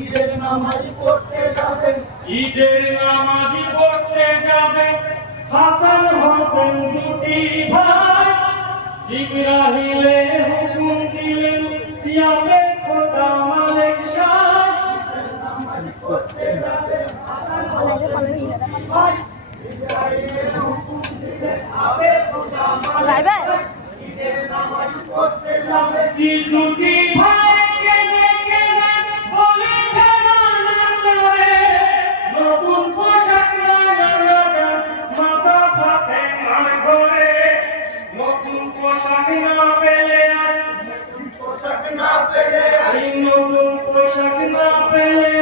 ঈদের নামাজ পড়তে যাবে, ঈদের নামাজ পড়তে যাবে হাসান হোসেন দুটি ভাই। জিবরাইলে হুকুম দিলেন ইয়াবে খোদা মালিক শাহ। ঈদের নামাজ পড়তে যাবে হাসান হোসেন দুটি ভাই। জিবরাইলে হুকুম দিলেন আবে খোদা মালিক শাহ। ঈদের নামাজ পড়তে যাবে দুটি ভাই কেঁদে কেঁদে বলেছে নানার নারে, নতুন পোশাক নানা মাথা ফাতেমার ঘরে। নতুন পোশাক না পেলে পোশাক না পেলে নতুন পোশাক না পেলে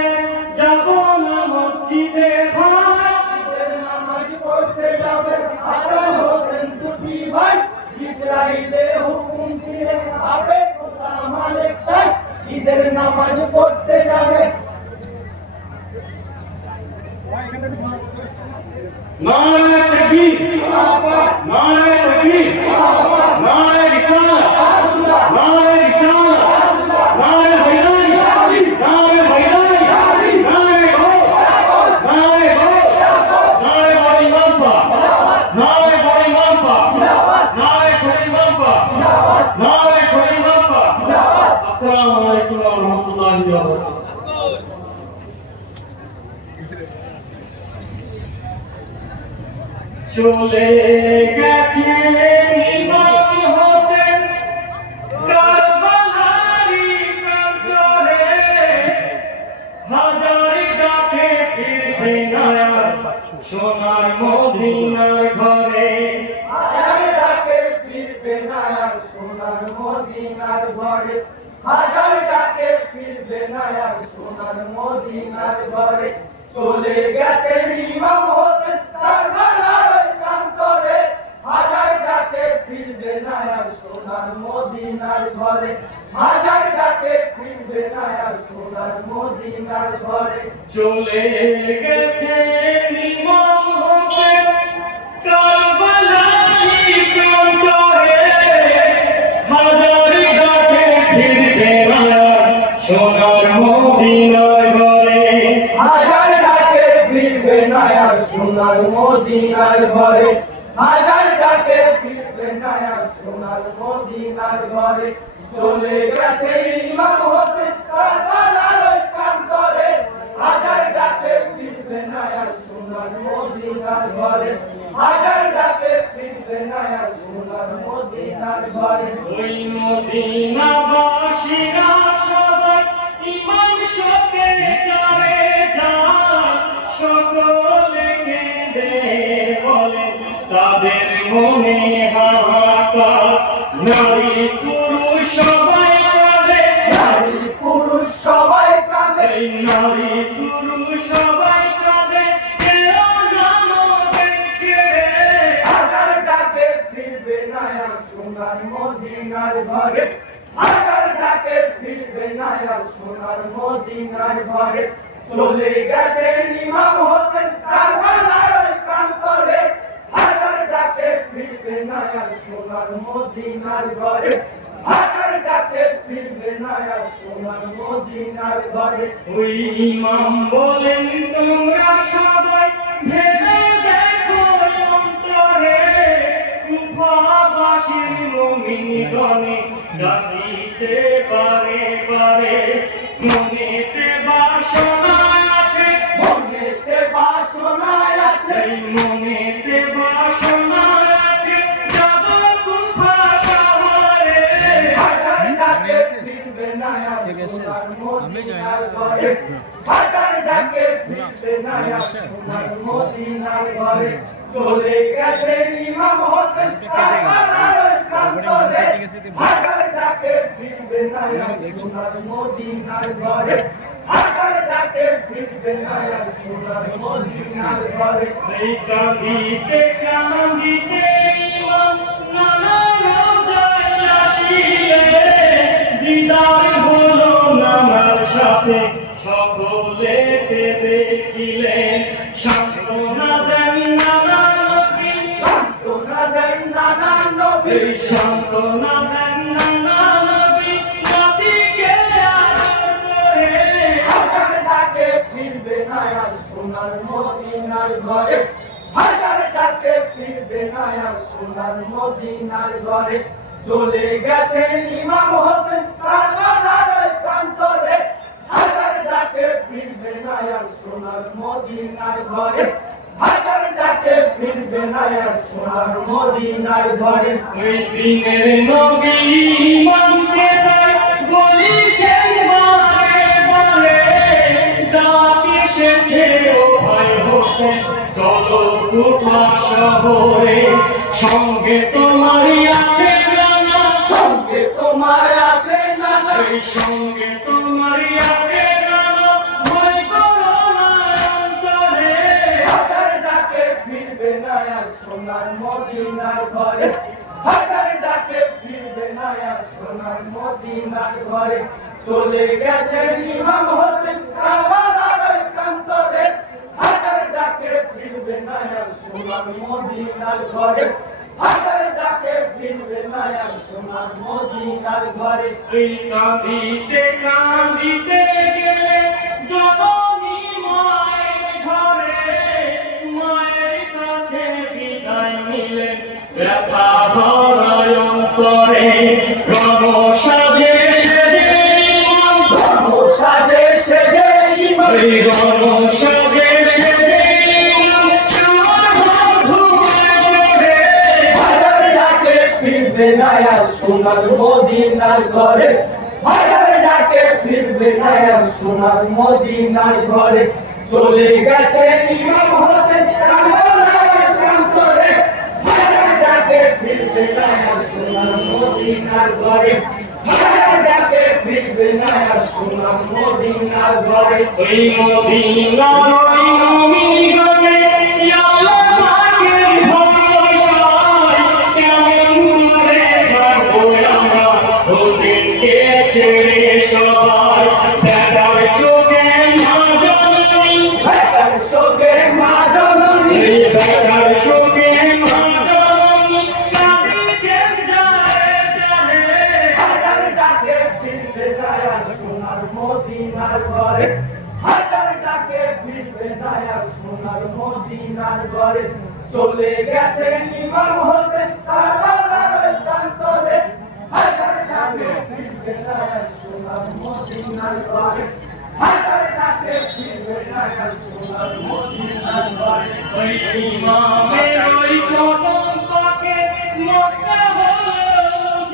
যাব না মসজিদে ভাই। ঈদের নামাজ পড়তে যাবে হাসান হোসেন দুটি ভাই। জিবরাইলে হুকুম দিলেন আবে খোদা মালিক শাহ। ঈদের নামাজ পড়তে যাবে নারে তাকবীর, নারে তাকবীর, নারে রিসালাত, নারে রিসালাত, নারে হায়দারি, নারে হায়দারি, নারে গৌস, নারে গৌস, নারে বড়ি মাম্পা, নারে বড়ি মাম্পা, নারে ছোটি মাম্পা, নারে ছোটি মাম্পা। আসসালামু আলাইকুম ওয়া রাহমাতুল্লাহি ওয়া বারাকাতুহু। চলে গেছে ইমাম হোসেন কারবালারি প্রান্তরে, হাজার ডাকে ফিরবে না সোনার মদিনার ঘরে। হাজার ডাকে ফিরবে না আর সোনার মদিনার ঘরে। হাজার ডাকে ফিরবে না আর সোনার মদিনার ঘরে। চলে গেছে ইমাম হোসেন কারবালার ওই প্রান্তরে। হাজার ডাকে ফিরবে না আর সোনার মদিনার ঘরে। হাজার ডাকে ফিরবে না আর সোনার মদিনার ঘরে। চলে গেছে ইমাম হোসেন কারবালারি প্রান্তরে, হাজার ডাকে ফিরবে না সোনার মদিনার ঘরে। হাজার ডাকে ফিরবে না আর সোনার মদিনার ঘরে। হাজার ডাকে ফিরবে না আর সোনার মদিনার ঘরে। চলে গেছে ইমাম হোসেন কারবালার ওই প্রান্তরে। হাজার ডাকে ফিরবে না আর সোনার মদিনার ঘরে। হাজার ডাকে ফিরবে না আর সোনার মদিনার ঘরে। ওই মদিনাবাসীরা সবাই ইমাম শোকে যাবে যায়, সকলে কেঁদে বলে তাদের মনে হাহাকার। নারী পুরুষ সবাই কাঁদে, নারী পুরুষ সবাই কাঁদে। এই নারী পুরুষ সবাই কাঁদে, কেউ নামবেন ছেড়ে। হাজার ডাকে ফিরবে না আর সোনার মদিনার ঘরে। হাজার ডাকে ফিরবে না আর সোনার মদিনার ঘরে। চলে গেছে ইমাম হোসেন কারবালার ওই প্রান্তরে। হাজার ডাকে ফিরবে না আর সোনার মদিনার ঘরে। হাজার ডাকে ফিরবে না আর সোনার মদিনার ঘরে। ওই ইমাম বলেন তোমরা সবাই ভেবে দেখো অন্তরে, কুফাবাসীর মুমিনগণে ডাকিছে বারে বারে। মনেতে বাসনা আছে, মনেতে বাসনা আছে, এই মনেতে বাসনা আছে, যাব কুফা শহরে। হাজার ডাকে ফিরবে না আর সোনার মদিনার ঘরে। হাজার ডাকে ফিরবে না আর সোনার মদিনার ঘরে। চলে গেছে ইমাম হোসেন কারবালার ওই প্রান্তরে। হাজার ডাকে ফিরবে না আর সোনার মদিনার ঘরে। হাজার ডাকে ফিরবে না আর সোনার মদিনার ঘরে। এই কাঁদিতে কাঁদিতে ইমাম নানা রোজায় আসিলে, দিদার হলো নানার সাথে সকলে দেখিলেন। সান্ত্বনা দেন নানা নবী, সান্ত্বনা দেন নানা নবী। এই সান্ত্বনা দেন নানা নবী, নাতিকে আদর করে। হাজার সোনার মদিনার ঘরে হাজার ডাকে ফিরবে না আর সোনার মদিনার ঘরে চলে গেছেন ইমাম হোসেন কারবালার ওই প্রান্তরে হাজার ডাকে ফিরবে না আর সোনার মদিনার ঘরে হাজার ডাকে ফিরবে না আর সোনার মদিনার ঘরে ওই দিনের নবী ইমামকে তাই বলেছেন বারে বারে ডাক এসেছে ও ভাই হোসেন চলো কুফা শহরে সঙ্গে তোমারই আছে নানা সঙ্গে তোমার আছে নানা এই সঙ্গে তোমারই আছে নানা ভয় করো না অন্তরে হাজার ডাকে ফিরবে না আর সোনার মদিনার ঘরে হাজার ডাকে ফিরবে না আর সোনার মদিনার ঘরে চলে গেছেন ইমাম হোসেন কারবালার ওই প্রান্তরে হাজার ডাকে ফিরবে না আর সোনার মদিনার ঘরে হাজার ডাকে ফিরবে না আর সোনার মদিনার ঘরে এই কাঁদিতে কাঁদিতে গেলে জননী মায়ের ঘরে মায়ের কাছে বিদায় নিলেন ব্যথা ভরায় অন্তরে রণ সাজে সেজে ইমাম সাজে সেজে ইমাম এই রণ সাজে সেজে ইমাম আমার বন্ধু চড়ে হাজার ডাকে ফিরবে না আর সোনার মদিনার ঘরে হাজার ডাকে ফিরবে না আর সোনার মদিনার ঘরে চলে গেছে ইমাম হোসেন কারবালার প্রান্তরে হাজার ডাকে ফিরবে না আর সোনার মদিনার ঘরে হাজার ডাকে ফিরবে না আর সোনার মদিনার ঘরে ওই মদিনার ওই মুমিনগণে আল্লাহ পাকের ভরসায় কেমন করে থাকবো আমরা হোসেনকে ছেড়ে সবাই দেখার শোকে মা জননী দেখার শোকে মা জননী এই দেখার শোকে মা জননী কাঁদিছেন জারে জারে হাজার ডাকে ফিরবে না আর সোনার মদিনার ঘরে হাজার ডাকে ফিরবে না আর সোনার মদিনার ঘরে চলে গেছে ইমাম হোসেন কারবালার ওই প্রান্তরে হাজার ডাকে ফিরবে না আর সোনার মদিনার ঘরে হাজার ডাকে ফিরবে না আর সোনার মদিনার ঘরে ওই ইমামের ওই কদম পাকে মক্কা হলো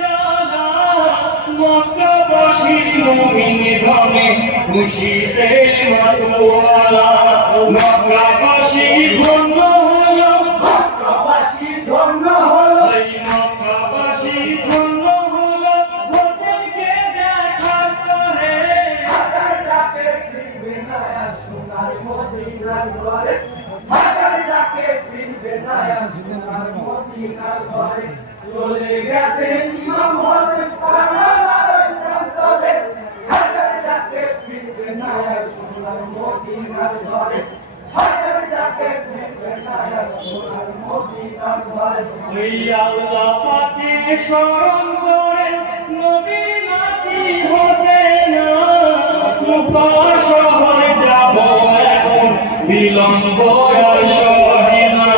জানা মক্কাবাসীর মুমিন ধনে খুশিতে মাতোয়ালা মক্কাবাসী ধন্য হলো মক্কাবাসী ধন্য হলো ওই মক্কাবাসী ধন্য হলো হোসেনকে দেখার পরে হাজার ডাকে ফিরবে না আর সোনার মদিনার ঘরে হাজার ডাকে ফিরবে না আর সোনার মদিনার ঘরে চলে গেছে ইমাম হোসেন কারবালার ওই প্রান্তরে হাজার ডাকে ফিরবে না আর সোনার মদিনার ঘরে হাজার ডাকে ফিরবে না আর সোনার মদিনার ঘরে ওই আল্লাহ পাকে স্মরণ করে নবীর নাতি হোসেন কুফা শহরে যাব এখন বিলম্ব আর সহে না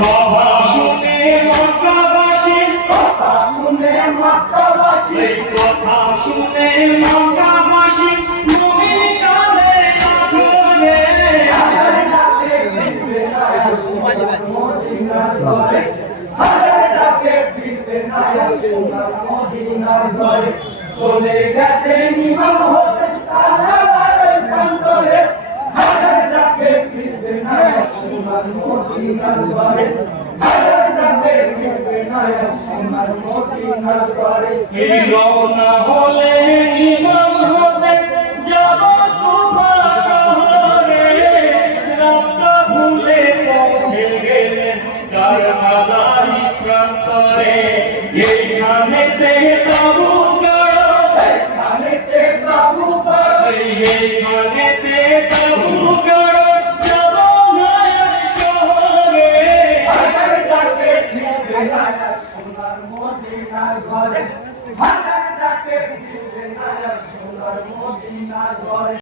কথা শুনে মক্কাবাসী কথা শুনে মক্কাবাসী এই কথা শুনে মক্কাবাসী নবীর কাঁধে আছড়ে হাজার ডাকে ফিরবে না আর সোনার মদিনার ঘরে হাজার ডাকে ফিরবে না আর সোনার মদিনার ঘরে চলে গেছে ইমাম হোসেন কারবালার ওই প্রান্তরে হাজার ডাকে ফিরবে না আর সোনার মদিনার ঘরে হাজার ডাকে ফিরবে না আর সোনার মদিনার ঘরে এই রওনা হলে ইমাম হোসেন যাব কুফা শহরে রাস্তা ভুলে পৌঁছে গেলেন কারবালার প্রান্তরে এইখানে সে তাবু গাড়ো এখানেতে বাবু পড়ে এইখানে সে তাবু গাড়ো যাব নয়ার শহরে হাজার ডাকে ফিরবে না আর সোনার মদিনার ঘরে হাজার ডাকে ফিরবে না আর সোনার মদিনার ঘরে